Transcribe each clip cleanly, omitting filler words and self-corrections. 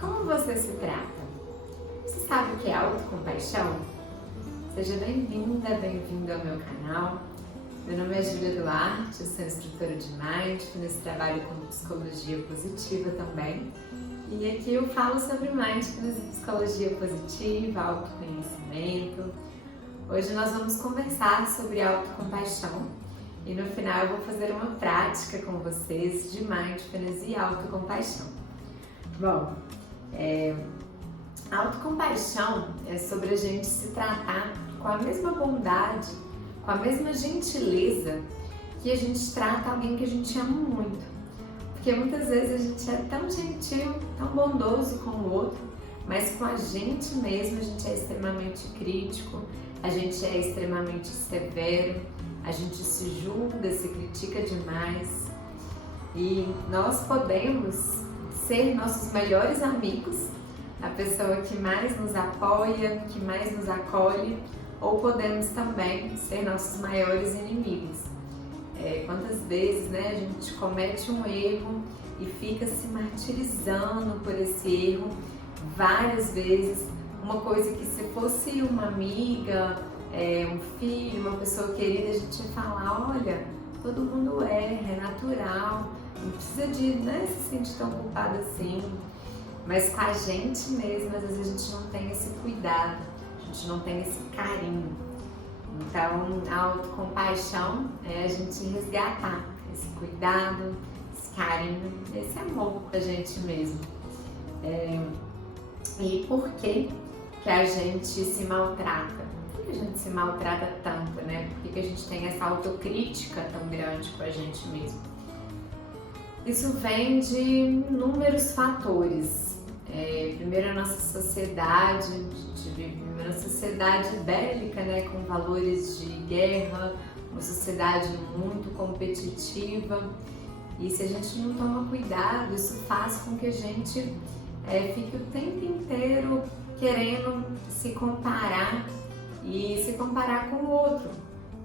Como você se trata? Você sabe o que é autocompaixão? Seja bem-vinda, bem-vindo ao meu canal. Meu nome é Júlia Duarte, eu sou instrutora de Mindfulness, trabalho com psicologia positiva também. E aqui eu falo sobre Mindfulness e psicologia positiva, autoconhecimento. Hoje nós vamos conversar sobre autocompaixão e no final eu vou fazer uma prática com vocês de Mindfulness e autocompaixão. Bom, a autocompaixão é sobre a gente se tratar com a mesma bondade, com a mesma gentileza que a gente trata alguém que a gente ama muito. Porque muitas vezes a gente é tão gentil, tão bondoso com o outro, mas com a gente mesmo a gente é extremamente crítico, a gente é extremamente severo, a gente se julga, se critica demais. E nós podemos ser nossos melhores amigos, a pessoa que mais nos apoia, que mais nos acolhe, ou podemos também ser nossos maiores inimigos. Quantas vezes a gente comete um erro e fica se martirizando por esse erro várias vezes, uma coisa que se fosse uma amiga, um filho, uma pessoa querida, a gente ia falar, olha, todo mundo erra, é natural, não precisa de se sentir tão culpado assim. Mas com a gente mesmo, às vezes a gente não tem esse cuidado, a gente não tem esse carinho. Então, a autocompaixão é a gente resgatar esse cuidado, esse carinho, esse amor da gente mesmo. E por que a gente se maltrata? Por que a gente se maltrata tanto, né? Por que a gente tem essa autocrítica tão grande com a gente mesmo? Isso vem de inúmeros fatores. Primeiro, a nossa sociedade, a gente vive uma sociedade bélica, com valores de guerra, uma sociedade muito competitiva. E se a gente não toma cuidado, isso faz com que a gente fique o tempo inteiro querendo se comparar e se comparar com o outro.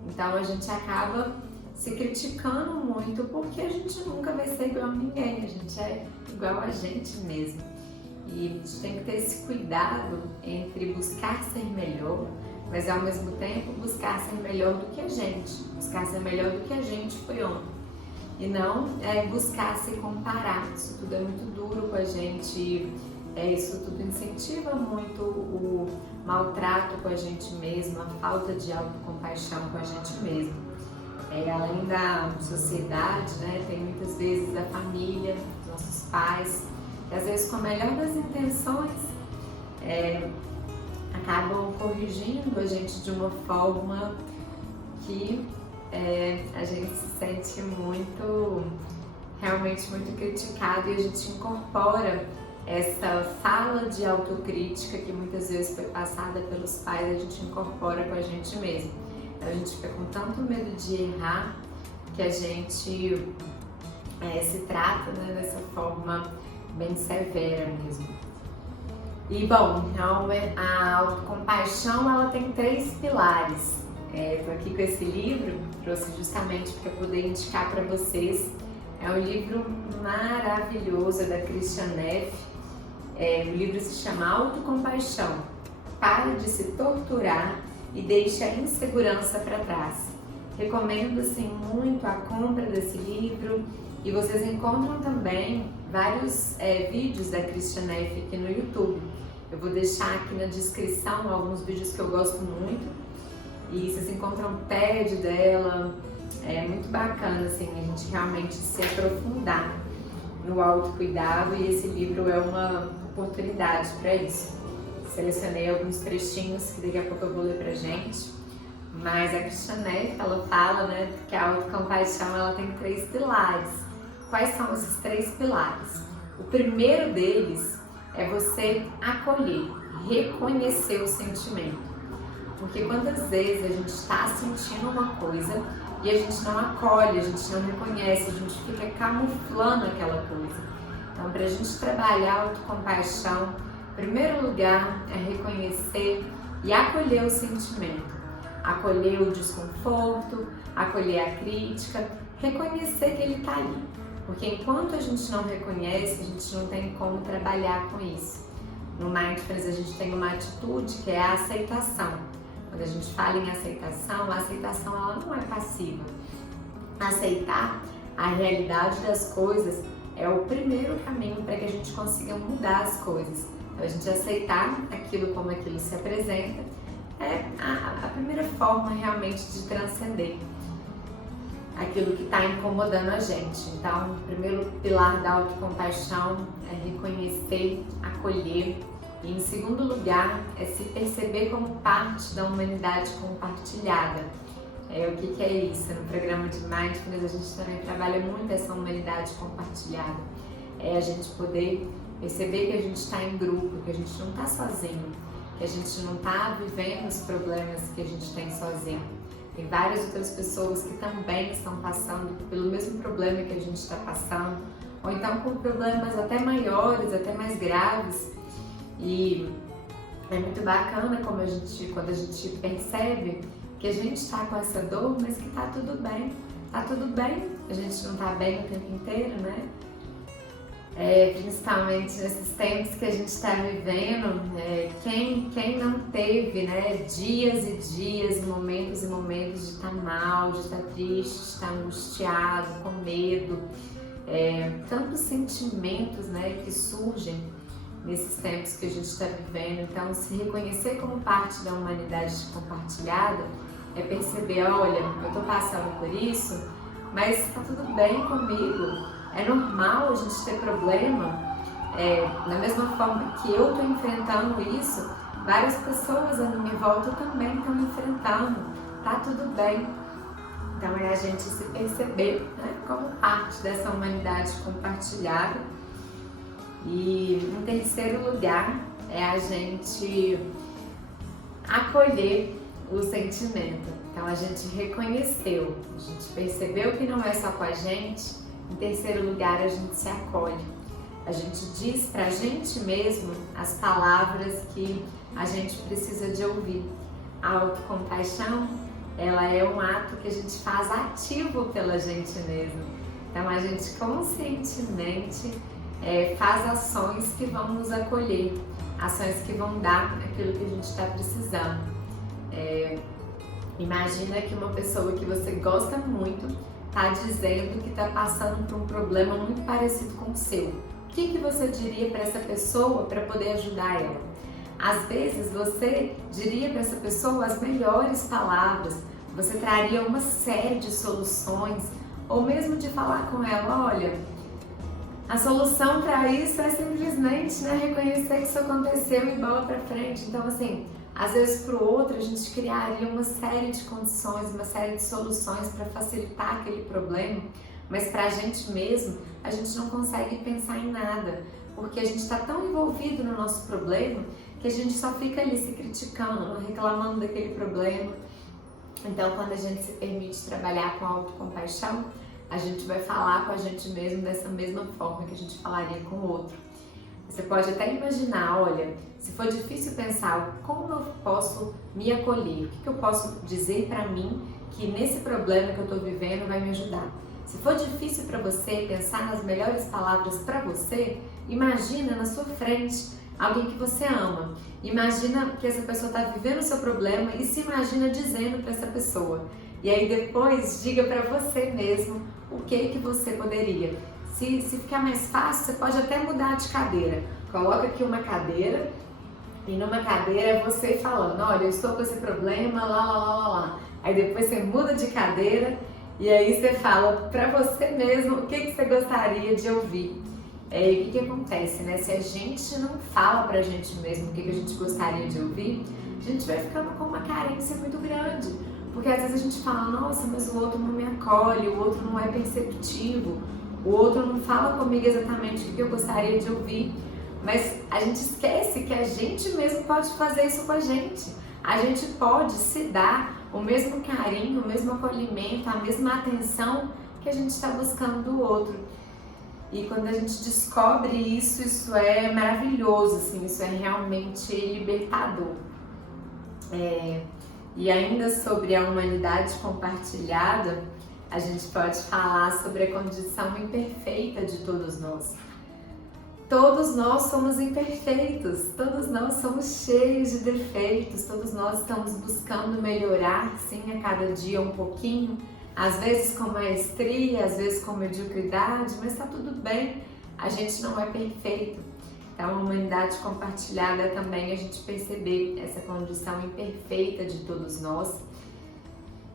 Então a gente acaba se criticando muito porque a gente nunca vai ser igual a ninguém, a gente é igual a gente mesmo. E a gente tem que ter esse cuidado entre buscar ser melhor, mas ao mesmo tempo buscar ser melhor do que a gente, buscar ser melhor do que a gente foi ontem. E não buscar se comparar, isso tudo é muito duro com a gente, isso tudo incentiva muito o maltrato com a gente mesmo, a falta de autocompaixão com a gente mesmo. Além da sociedade, tem muitas vezes a família, nossos pais, que às vezes com a melhor das intenções acabam corrigindo a gente de uma forma que a gente se sente realmente muito criticado, e a gente incorpora essa fala de autocrítica que muitas vezes foi passada pelos pais, a gente incorpora com a gente mesmo. Então a gente fica com tanto medo de errar que a gente se trata dessa forma bem severa mesmo. E bom, então a autocompaixão ela tem 3 pilares. Estou aqui com esse livro, trouxe justamente para poder indicar para vocês. É um livro maravilhoso, é da Kristin Neff. O livro se chama Autocompaixão. Pare de se torturar e deixe a insegurança para trás. Recomendo assim, muito a compra desse livro, e vocês encontram também vários vídeos da Kristin Neff aqui no YouTube. Eu vou deixar aqui na descrição alguns vídeos que eu gosto muito, e vocês encontram o TED dela. É muito bacana assim, a gente realmente se aprofundar no autocuidado, e esse livro é uma oportunidade para isso. Selecionei alguns trechinhos que daqui a pouco eu vou ler pra gente, mas a Kristin Neff, ela fala que a autocompaixão ela tem 3 pilares. Quais são esses 3 pilares? O primeiro deles é você acolher, reconhecer o sentimento. Porque quantas vezes a gente está sentindo uma coisa e a gente não acolhe, a gente não reconhece, a gente fica camuflando aquela coisa. Então, para a gente trabalhar a autocompaixão, em primeiro lugar é reconhecer e acolher o sentimento. Acolher o desconforto, acolher a crítica, reconhecer que ele está ali. Porque enquanto a gente não reconhece, a gente não tem como trabalhar com isso. No Mindfulness a gente tem uma atitude que é a aceitação. Quando a gente fala em aceitação, a aceitação ela não é passiva. Aceitar a realidade das coisas é o primeiro caminho para que a gente consiga mudar as coisas. Então, a gente aceitar aquilo como aquilo se apresenta é a primeira forma realmente de transcender aquilo que está incomodando a gente. Então, o primeiro pilar da autocompaixão é reconhecer, acolher. E em segundo lugar, é se perceber como parte da humanidade compartilhada. O que é isso? No programa de Mindfulness a gente também trabalha muito essa humanidade compartilhada. É a gente poder perceber que a gente está em grupo, que a gente não está sozinho, que a gente não está vivendo os problemas que a gente tem sozinho. Tem várias outras pessoas que também estão passando pelo mesmo problema que a gente está passando, ou então com problemas até maiores, até mais graves. E é muito bacana quando a gente percebe que a gente está com essa dor, mas que tá tudo bem. Tá tudo bem, a gente não tá bem o tempo inteiro, né? Principalmente nesses tempos que a gente está vivendo, quem não teve, né, dias e dias, momentos e momentos de estar mal, de estar triste, de estar angustiado, com medo, tantos sentimentos, né, que surgem nesses tempos que a gente está vivendo. Então, se reconhecer como parte da humanidade compartilhada é perceber, olha, eu estou passando por isso, mas está tudo bem comigo. É normal a gente ter problema. Da mesma forma que eu estou enfrentando isso, várias pessoas à minha volta também estão enfrentando. Tá tudo bem. Então é a gente se perceber, né, como parte dessa humanidade compartilhada. E em terceiro lugar é a gente acolher o sentimento. Então a gente reconheceu, a gente percebeu que não é só com a gente. Em terceiro lugar, a gente se acolhe. A gente diz pra gente mesmo as palavras que a gente precisa de ouvir. A autocompaixão, ela é um ato que a gente faz ativo pela gente mesmo. Então a gente conscientemente faz ações que vão nos acolher, ações que vão dar aquilo que a gente está precisando. Imagina que uma pessoa que você gosta muito está dizendo que está passando por um problema muito parecido com o seu. O que você diria para essa pessoa para poder ajudar ela? Às vezes você diria para essa pessoa as melhores palavras, você traria uma série de soluções, ou mesmo de falar com ela, olha, a solução para isso é simplesmente, né, reconhecer que isso aconteceu e bola para frente. Então, assim, às vezes para o outro a gente criaria uma série de condições, uma série de soluções para facilitar aquele problema, mas para a gente mesmo, a gente não consegue pensar em nada, porque a gente está tão envolvido no nosso problema que a gente só fica ali se criticando, reclamando daquele problema. Então, quando a gente se permite trabalhar com a autocompaixão, a gente vai falar com a gente mesmo dessa mesma forma que a gente falaria com o outro. Você pode até imaginar, olha, se for difícil pensar como eu posso me acolher, o que eu posso dizer para mim que nesse problema que eu estou vivendo vai me ajudar. Se for difícil para você pensar nas melhores palavras para você, imagina na sua frente alguém que você ama. Imagina que essa pessoa está vivendo o seu problema e se imagina dizendo para essa pessoa. E aí depois diga para você mesmo o que você poderia. Se ficar mais fácil, você pode até mudar de cadeira. Coloca aqui uma cadeira e numa cadeira é você falando, olha, eu estou com esse problema, lá. Aí depois você muda de cadeira e aí você fala para você mesmo o que você gostaria de ouvir. E o que acontece, né? Se a gente não fala pra gente mesmo o que a gente gostaria de ouvir, a gente vai ficando com uma carência muito grande. Porque às vezes a gente fala, nossa, mas o outro não me acolhe, o outro não é perceptivo, o outro não fala comigo exatamente o que eu gostaria de ouvir. Mas a gente esquece que a gente mesmo pode fazer isso com a gente. A gente pode se dar o mesmo carinho, o mesmo acolhimento, a mesma atenção que a gente está buscando do outro. E quando a gente descobre isso, isso é maravilhoso, assim, isso é realmente libertador. E ainda sobre a humanidade compartilhada, a gente pode falar sobre a condição imperfeita de todos nós. Todos nós somos imperfeitos, todos nós somos cheios de defeitos, todos nós estamos buscando melhorar, sim, a cada dia um pouquinho, às vezes com maestria, às vezes com mediocridade, mas está tudo bem, a gente não é perfeito. Então, a humanidade compartilhada é também a gente perceber essa condição imperfeita de todos nós.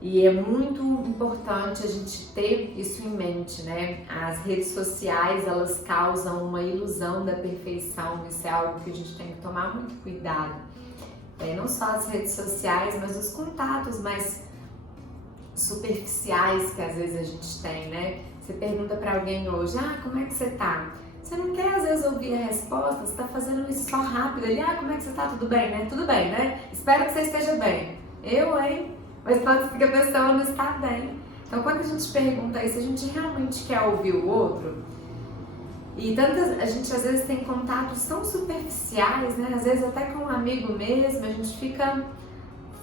E é muito importante a gente ter isso em mente, né? As redes sociais, elas causam uma ilusão da perfeição, isso é algo que a gente tem que tomar muito cuidado. Não só as redes sociais, mas os contatos mais superficiais que às vezes a gente tem, né? Você pergunta para alguém hoje, como é que você tá? Você não quer às vezes ouvir a resposta, você tá fazendo isso só rápido, ele, como é que você tá? Tudo bem, né? Tudo bem, né? Espero que você esteja bem. Eu, hein? Mas pode ser que a pessoa não está bem. Então, quando a gente pergunta isso, a gente realmente quer ouvir o outro? E a gente às vezes tem contatos tão superficiais, né? Às vezes até com um amigo mesmo, a gente fica...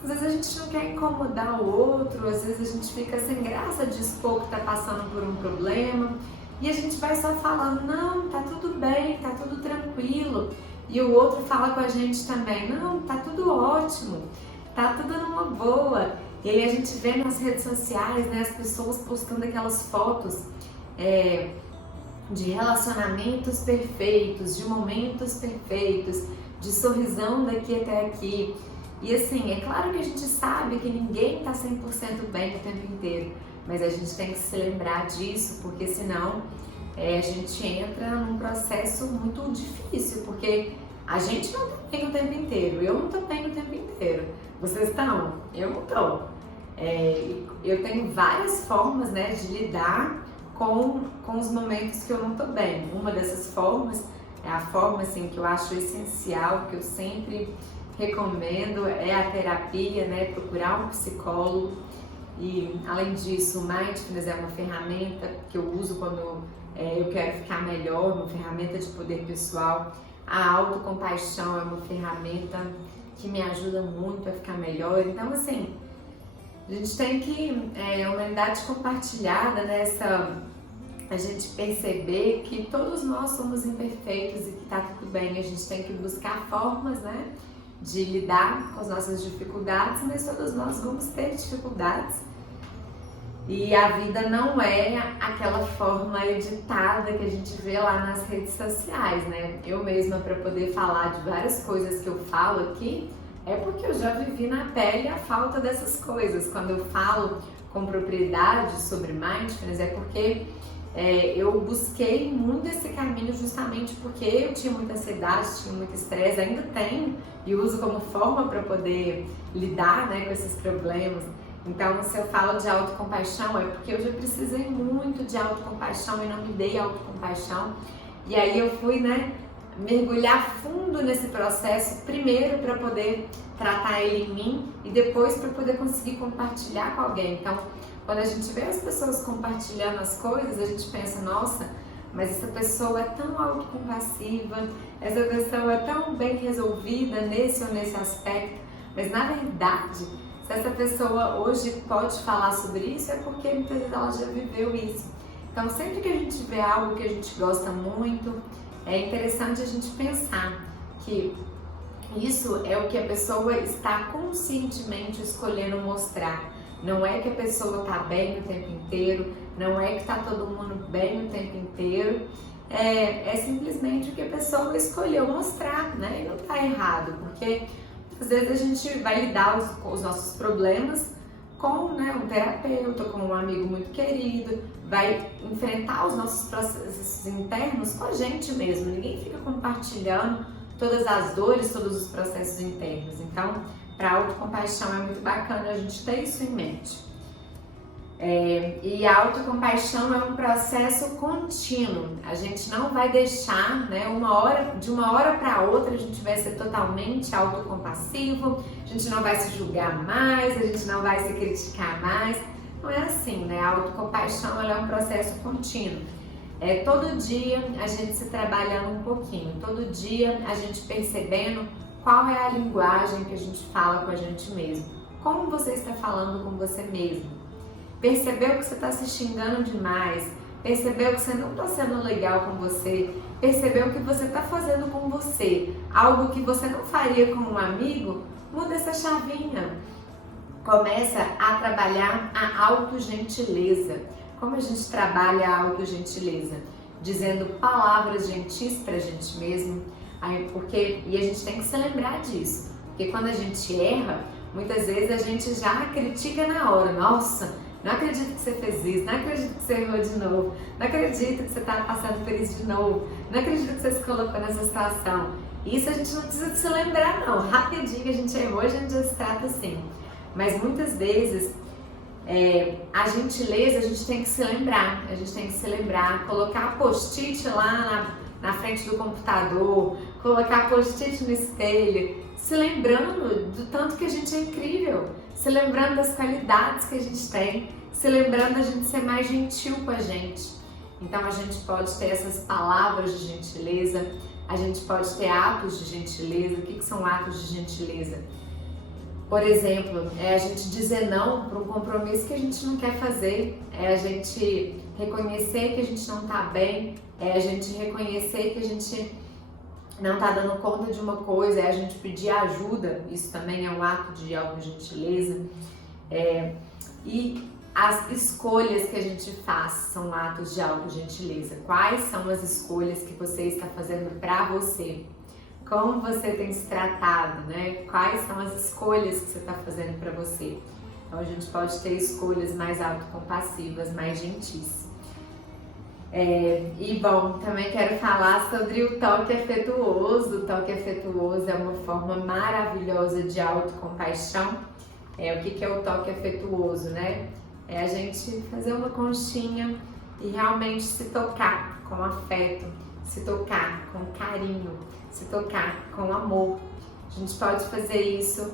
Às vezes a gente não quer incomodar o outro, às vezes a gente fica sem graça de expor que está passando por um problema. E a gente vai só falando, não, tá tudo bem, tá tudo tranquilo. E o outro fala com a gente também, não, tá tudo ótimo, tá tudo numa boa. E aí a gente vê nas redes sociais, né, as pessoas postando aquelas fotos de relacionamentos perfeitos, de momentos perfeitos, de sorrisão daqui até aqui. E assim, é claro que a gente sabe que ninguém tá 100% bem o tempo inteiro, mas a gente tem que se lembrar disso, porque senão a gente entra num processo muito difícil, porque a gente não tá bem o tempo inteiro, eu não tô bem o tempo inteiro. Vocês estão? Eu não tô. Eu tenho várias formas, né, de lidar com os momentos que eu não tô bem. Uma dessas formas é a forma assim, que eu acho essencial, que eu sempre recomendo, é a terapia, né, procurar um psicólogo. E além disso, o Mindfulness é uma ferramenta que eu uso quando eu quero ficar melhor, uma ferramenta de poder pessoal. A autocompaixão é uma ferramenta que me ajuda muito a ficar melhor. Então, assim, a gente tem que, a humanidade compartilhada, a gente perceber que todos nós somos imperfeitos e que tá tudo bem. A gente tem que buscar formas, né, de lidar com as nossas dificuldades, mas todos nós vamos ter dificuldades. E a vida não é aquela forma editada que a gente vê lá nas redes sociais, né? Eu mesma, para poder falar de várias coisas que eu falo aqui, é porque eu já vivi na pele a falta dessas coisas. Quando eu falo com propriedade sobre Mindfulness, é porque eu busquei muito esse caminho justamente porque eu tinha muita ansiedade, tinha muito estresse, ainda tenho, e uso como forma para poder lidar, né, com esses problemas. Então, se eu falo de autocompaixão, é porque eu já precisei muito de autocompaixão e não me dei autocompaixão. E aí eu fui, né, mergulhar fundo nesse processo, primeiro para poder tratar ele em mim e depois para poder conseguir compartilhar com alguém. Então, quando a gente vê as pessoas compartilhando as coisas, a gente pensa, nossa, mas essa pessoa é tão autocompassiva, essa pessoa é tão bem resolvida nesse ou nesse aspecto. Mas na verdade, se essa pessoa hoje pode falar sobre isso, é porque muitas vezes ela já viveu isso. Então, sempre que a gente vê algo que a gente gosta muito, é interessante a gente pensar que isso é o que a pessoa está conscientemente escolhendo mostrar. Não é que a pessoa está bem o tempo inteiro, não é que está todo mundo bem o tempo inteiro, é simplesmente o que a pessoa escolheu mostrar, né? E não está errado, porque às vezes a gente vai lidar com os nossos problemas com, né, um terapeuta, com um amigo muito querido, vai enfrentar os nossos processos internos com a gente mesmo. Ninguém fica compartilhando todas as dores, todos os processos internos. Então, para a autocompaixão é muito bacana a gente ter isso em mente. E a autocompaixão é um processo contínuo. A gente não vai deixar, né, de uma hora para outra a gente vai ser totalmente autocompassivo, a gente não vai se julgar mais, a gente não vai se criticar mais. Não é assim, né? A autocompaixão ela é um processo contínuo. Todo dia a gente se trabalhando um pouquinho, todo dia a gente percebendo qual é a linguagem que a gente fala com a gente mesmo. Como você está falando com você mesmo? percebeu que você está se xingando demais, percebeu que você não está sendo legal com você, percebeu que você está fazendo com você algo que você não faria com um amigo, muda essa chavinha. Começa a trabalhar a autogentileza. Como a gente trabalha a autogentileza? Dizendo palavras gentis pra gente mesmo, e a gente tem que se lembrar disso, porque quando a gente erra, muitas vezes a gente já critica na hora. Nossa, não acredito que você fez isso, não acredito que você errou de novo, não acredito que você está passando por isso de novo, não acredito que você se colocou nessa situação. Isso a gente não precisa de se lembrar não, rapidinho que a gente errou, a gente já se trata assim. Mas muitas vezes a gentileza a gente tem que se lembrar, colocar post-it lá na frente do computador, colocar post-it no espelho, se lembrando do tanto que a gente é incrível, se lembrando das qualidades que a gente tem, se lembrando da gente ser mais gentil com a gente. Então a gente pode ter essas palavras de gentileza, a gente pode ter atos de gentileza. O que são atos de gentileza? Por exemplo, é a gente dizer não para um compromisso que a gente não quer fazer, é a gente reconhecer que a gente não está bem, é a gente reconhecer que a gente não está dando conta de uma coisa, é a gente pedir ajuda, isso também é um ato de autogentileza. E as escolhas que a gente faz são atos de autogentileza. Quais são as escolhas que você está fazendo para você? Como você tem se tratado, né? Quais são as escolhas que você está fazendo para você? Então a gente pode ter escolhas mais autocompassivas, mais gentis. E bom, também quero falar sobre o toque afetuoso. O toque afetuoso é uma forma maravilhosa de autocompaixão. O que é o toque afetuoso, né? É a gente fazer uma conchinha e realmente se tocar com afeto, se tocar com carinho, se tocar com amor. A gente pode fazer isso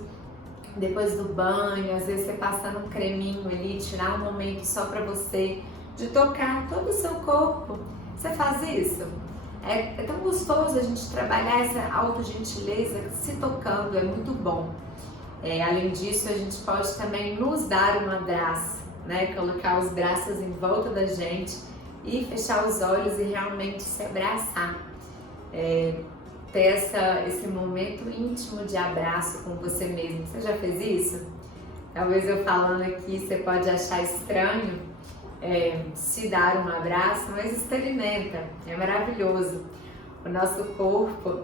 depois do banho, às vezes você passando um creminho ali, tirar um momento só pra você, de tocar todo o seu corpo. Você faz isso? É tão gostoso a gente trabalhar essa autogentileza se tocando, é muito bom. Além disso, a gente pode também nos dar um abraço, né? Colocar os braços em volta da gente e fechar os olhos e realmente se abraçar. Ter esse momento íntimo de abraço com você mesmo. Você já fez isso? Talvez eu falando aqui você pode achar estranho se dar um abraço, mas experimenta, é maravilhoso. O nosso corpo,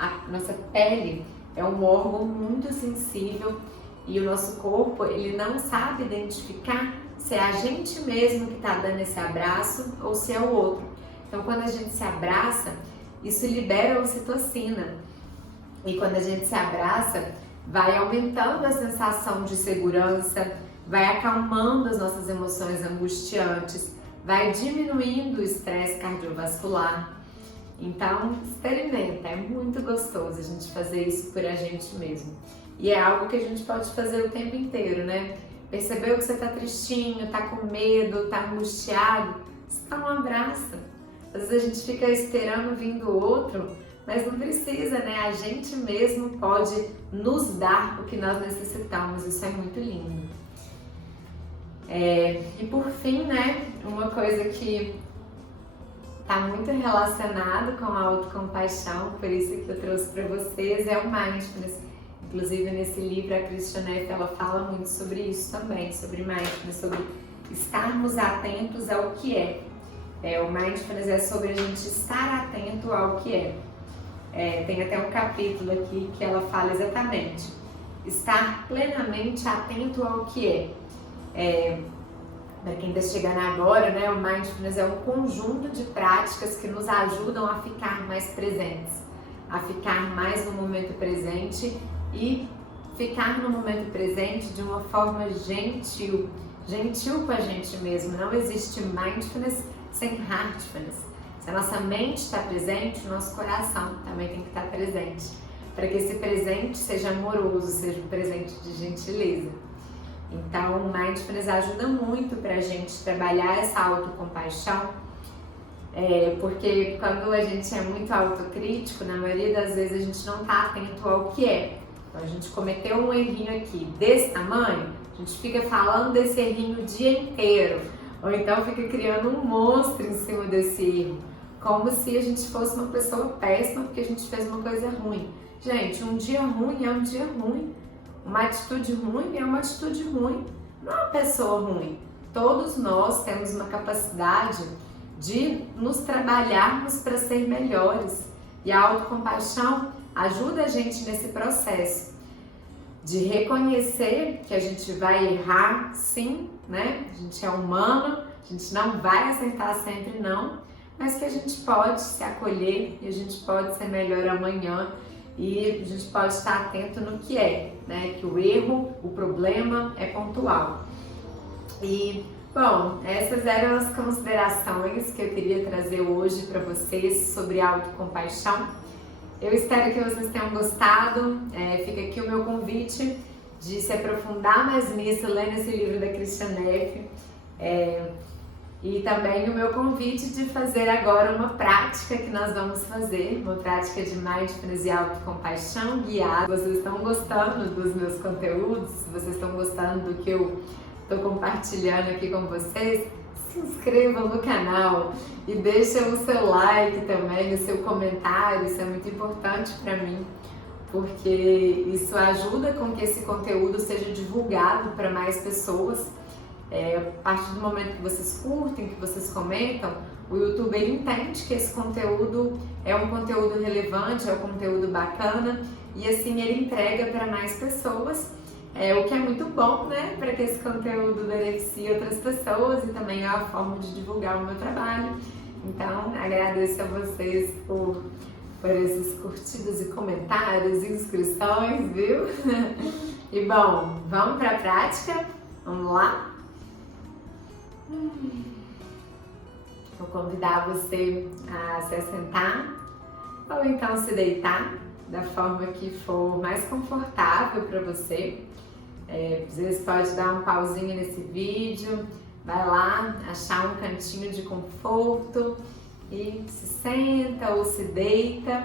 a nossa pele é um órgão muito sensível e o nosso corpo ele não sabe identificar se é a gente mesmo que está dando esse abraço ou se é o outro. Então quando a gente se abraça, isso libera ocitocina e quando a gente se abraça, vai aumentando a sensação de segurança, vai acalmando as nossas emoções angustiantes, vai diminuindo o estresse cardiovascular. Então, experimenta, é muito gostoso a gente fazer isso por a gente mesmo. E é algo que a gente pode fazer o tempo inteiro, né? Percebeu que você tá tristinho, tá com medo, tá angustiado? Você dá um abraço. Às vezes a gente fica esperando vir do outro, mas não precisa, né? A gente mesmo pode nos dar o que nós necessitamos, isso é muito lindo. E por fim, né, uma coisa que está muito relacionado com a autocompaixão, por isso que eu trouxe para vocês, é o mindfulness. Inclusive nesse livro a Kristia Neff, ela fala muito sobre isso também, sobre mindfulness, sobre estarmos atentos ao que é. O mindfulness é sobre a gente estar atento ao que é. Tem até um capítulo aqui que ela fala exatamente, estar plenamente atento ao que é. Para quem está chegando agora, né, o Mindfulness é um conjunto de práticas que nos ajudam a ficar mais presentes, a ficar mais no momento presente e ficar no momento presente de uma forma gentil com a gente mesmo. Não existe Mindfulness sem Heartfulness. Se a nossa mente está presente, o nosso coração também tem que estar presente, para que esse presente seja amoroso, seja um presente de gentileza. Então, o Mindfulness ajuda muito para a gente trabalhar essa autocompaixão, porque quando a gente é muito autocrítico, na maioria das vezes a gente não está atento ao que é. Então a gente cometeu um errinho aqui desse tamanho, a gente fica falando desse errinho o dia inteiro. Ou então fica criando um monstro em cima desse erro. Como se a gente fosse uma pessoa péssima porque a gente fez uma coisa ruim. Gente, um dia ruim é um dia ruim. Uma atitude ruim é uma atitude ruim. Não é uma pessoa ruim. Todos nós temos uma capacidade de nos trabalharmos para ser melhores. E a autocompaixão ajuda a gente nesse processo de reconhecer que a gente vai errar, sim, né? A gente é humano, a gente não vai acertar sempre, não, mas que a gente pode se acolher e a gente pode ser melhor amanhã e a gente pode estar atento no que é, né? Que o erro, o problema é pontual. E, bom, essas eram as considerações que eu queria trazer hoje para vocês sobre autocompaixão. Eu espero que vocês tenham gostado. Fica aqui o meu convite de se aprofundar mais nisso, lendo esse livro da Christian Neff. E também o meu convite de fazer agora uma prática que nós vamos fazer, uma prática de Mindfulness e autocompaixão guiada. Vocês estão gostando dos meus conteúdos? Vocês estão gostando do que eu estou compartilhando aqui com vocês? Se inscrevam no canal e deixem o seu like também, o seu comentário, isso é muito importante para mim, porque isso ajuda com que esse conteúdo seja divulgado para mais pessoas. A partir do momento que vocês curtem, que vocês comentam, o YouTube ele entende que esse conteúdo é um conteúdo relevante, é um conteúdo bacana e assim ele entrega para mais pessoas. O que é muito bom, né, para que esse conteúdo beneficie outras pessoas e também é uma forma de divulgar o meu trabalho. Então, agradeço a vocês por esses curtidas e comentários, inscrições, viu? E bom, vamos para a prática? Vamos lá? Vou convidar você a se assentar ou então se deitar da forma que for mais confortável para você. Às vezes pode dar um pauzinho nesse vídeo, vai lá achar um cantinho de conforto e se senta ou se deita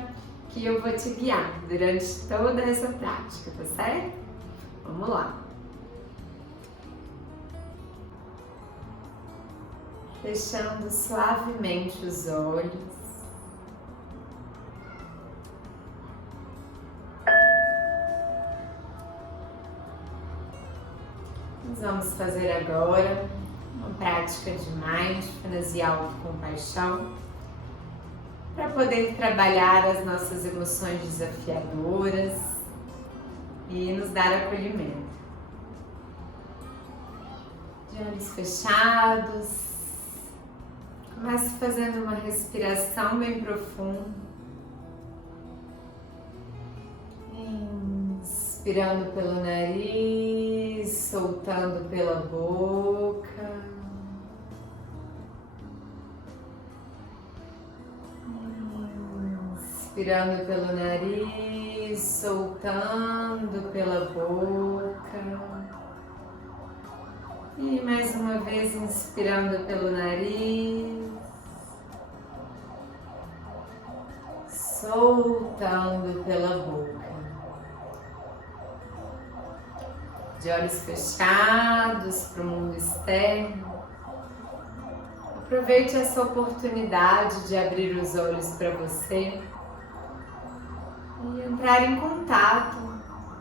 que eu vou te guiar durante toda essa prática, tá certo? Vamos lá! Fechando suavemente os olhos. Nós vamos fazer agora uma prática de Mindfulness e autocompaixão para poder trabalhar as nossas emoções desafiadoras e nos dar acolhimento. De olhos fechados, comece fazendo uma respiração bem profunda. Inspirando pelo nariz, soltando pela boca. Inspirando pelo nariz, soltando pela boca. E mais uma vez inspirando pelo nariz, soltando pela boca. De olhos fechados para o mundo externo. Aproveite essa oportunidade de abrir os olhos para você e entrar em contato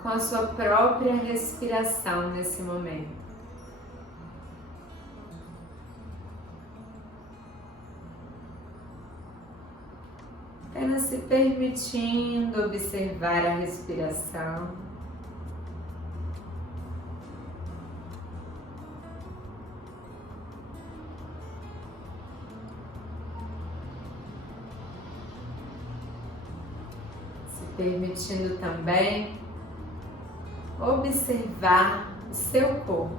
com a sua própria respiração nesse momento. Apenas se permitindo observar a respiração. Permitindo também observar o seu corpo,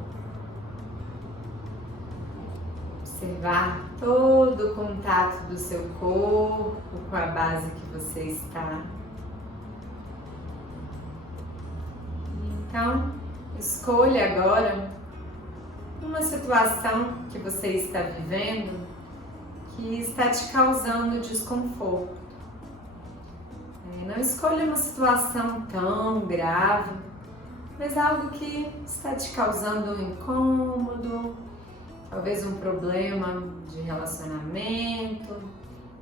observar todo o contato do seu corpo com a base que você está. Então, escolha agora uma situação que você está vivendo que está te causando desconforto. Não escolha uma situação tão grave, mas algo que está te causando um incômodo, talvez um problema de relacionamento,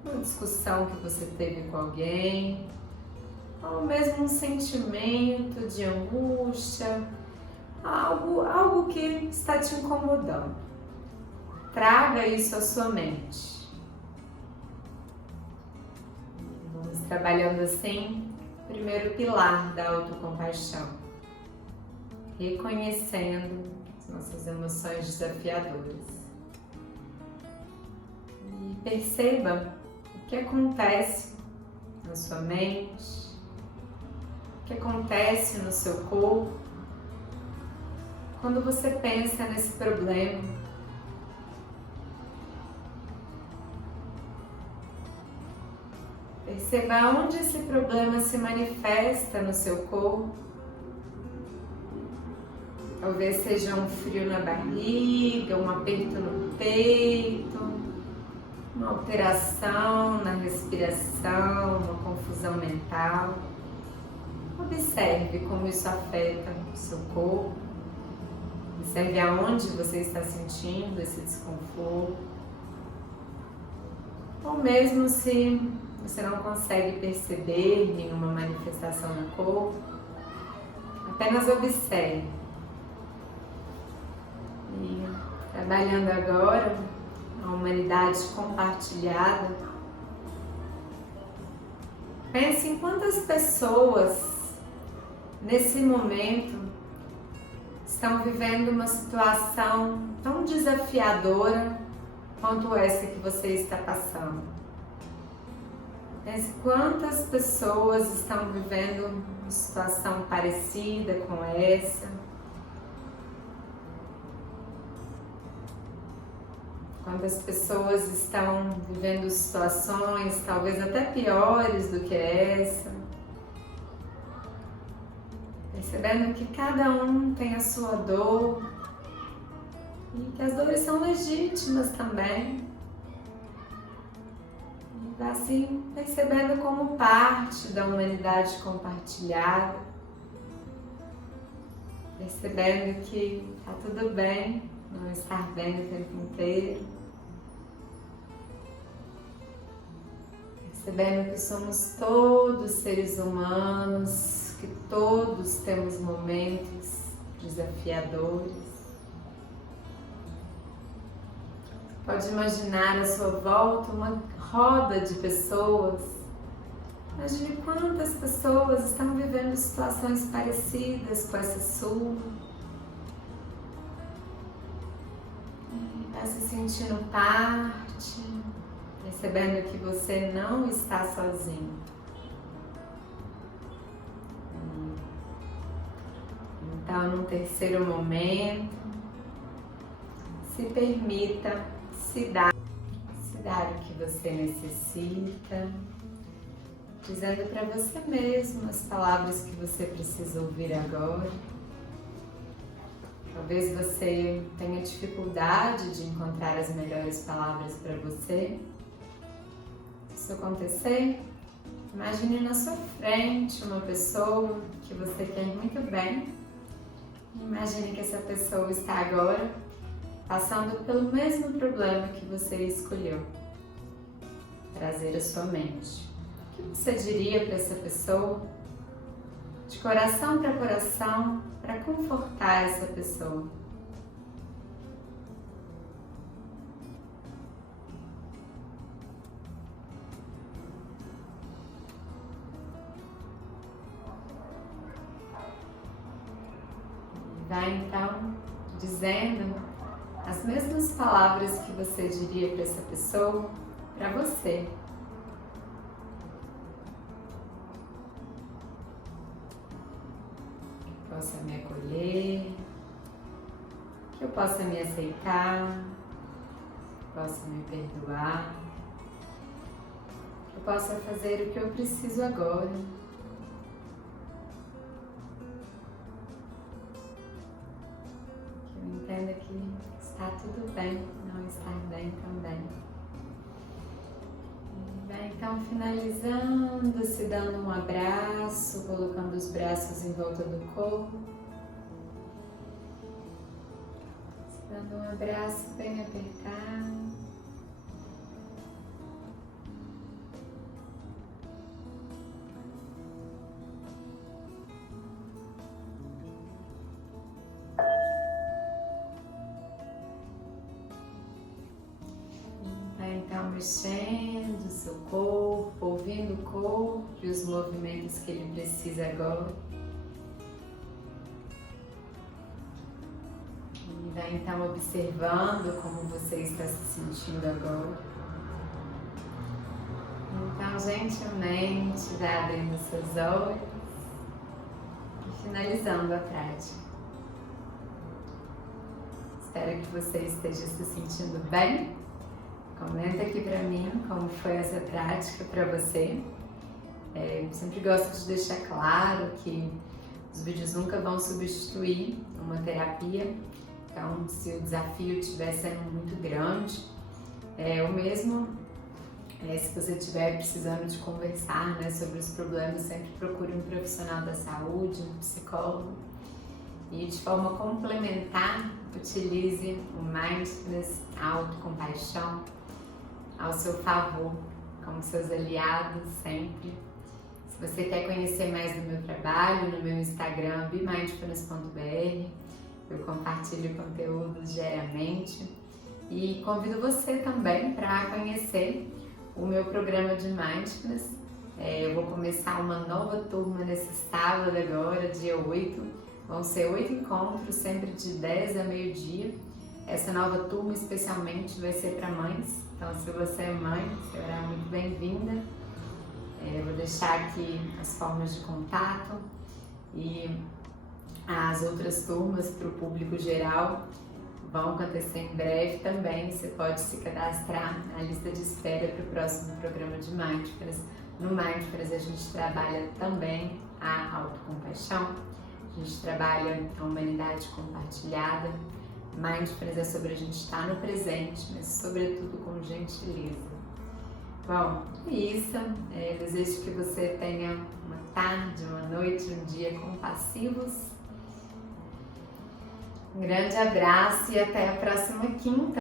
uma discussão que você teve com alguém, ou mesmo um sentimento de angústia, algo que está te incomodando. Traga isso à sua mente. Vamos trabalhando assim, o primeiro pilar da autocompaixão, reconhecendo as nossas emoções desafiadoras. E perceba o que acontece na sua mente, o que acontece no seu corpo, quando você pensa nesse problema. Perceba onde esse problema se manifesta no seu corpo. Talvez seja um frio na barriga, um aperto no peito, uma alteração na respiração, uma confusão mental. Observe como isso afeta o seu corpo. Observe aonde você está sentindo esse desconforto. Ou mesmo se você não consegue perceber nenhuma manifestação no corpo, apenas observe. E trabalhando agora a humanidade compartilhada, pense em quantas pessoas nesse momento estão vivendo uma situação tão desafiadora quanto essa que você está passando. Pense quantas pessoas estão vivendo uma situação parecida com essa. Quantas pessoas estão vivendo situações talvez até piores do que essa. Percebendo que cada um tem a sua dor e que as dores são legítimas também. E assim percebendo como parte da humanidade compartilhada. Percebendo que está tudo bem não estar bem o tempo inteiro. Percebendo que somos todos seres humanos, que todos temos momentos desafiadores. Pode imaginar à sua volta uma roda de pessoas. Imagine quantas pessoas estão vivendo situações parecidas com essa sua. Está se sentindo parte, percebendo que você não está sozinho. Então, num terceiro momento, se permita se dar o que você necessita, dizendo para você mesmo as palavras que você precisa ouvir agora. Talvez você tenha dificuldade de encontrar as melhores palavras para você. Se isso acontecer, imagine na sua frente uma pessoa que você quer muito bem. Imagine que essa pessoa está agora passando pelo mesmo problema que você escolheu trazer à sua mente. O que você diria para essa pessoa, de coração para coração, para confortar essa pessoa? Vai então dizendo as mesmas palavras que você diria para essa pessoa, para você. Que possa me acolher, que eu possa me aceitar, que eu possa me perdoar, que eu possa fazer o que eu preciso agora. Entenda que está tudo bem, não estar bem também. Vai então Então, finalizando, se dando um abraço, colocando os braços em volta do corpo. Se dando um abraço bem apertado. Então, mexendo o seu corpo, ouvindo o corpo e os movimentos que ele precisa agora. E vai então observando como você está se sentindo agora. Então, gentilmente, vai abrindo seus olhos e finalizando a prática. Espero que você esteja se sentindo bem. Comenta aqui pra mim como foi essa prática pra você. Sempre gosto de deixar claro que os vídeos nunca vão substituir uma terapia. Então, se o desafio estiver sendo muito grande, o mesmo se você estiver precisando de conversar, né, sobre os problemas, sempre procure um profissional da saúde, um psicólogo. E de forma complementar, utilize o Mindfulness, a autocompaixão, ao seu favor, como seus aliados sempre. Se você quer conhecer mais do meu trabalho, no meu Instagram, bemindfulness.br, eu compartilho conteúdos diariamente e convido você também para conhecer o meu programa de Mindfulness. Eu vou começar uma nova turma nesse sábado agora, dia 8. Vão ser 8 encontros, sempre de 10 a meio-dia. Essa nova turma especialmente vai ser para mães. Então, se você é mãe, será muito bem-vinda. Eu vou deixar aqui as formas de contato e as outras turmas para o público geral vão acontecer em breve também. Você pode se cadastrar na lista de espera para o próximo programa de Mindfulness. No Mindfulness a gente trabalha também a autocompaixão, a gente trabalha a humanidade compartilhada. Mindfulness é sobre a gente estar no presente, mas sobretudo com gentileza. Bom, é isso. Desejo que você tenha uma tarde, uma noite, um dia compassivos. Um grande abraço e até a próxima quinta.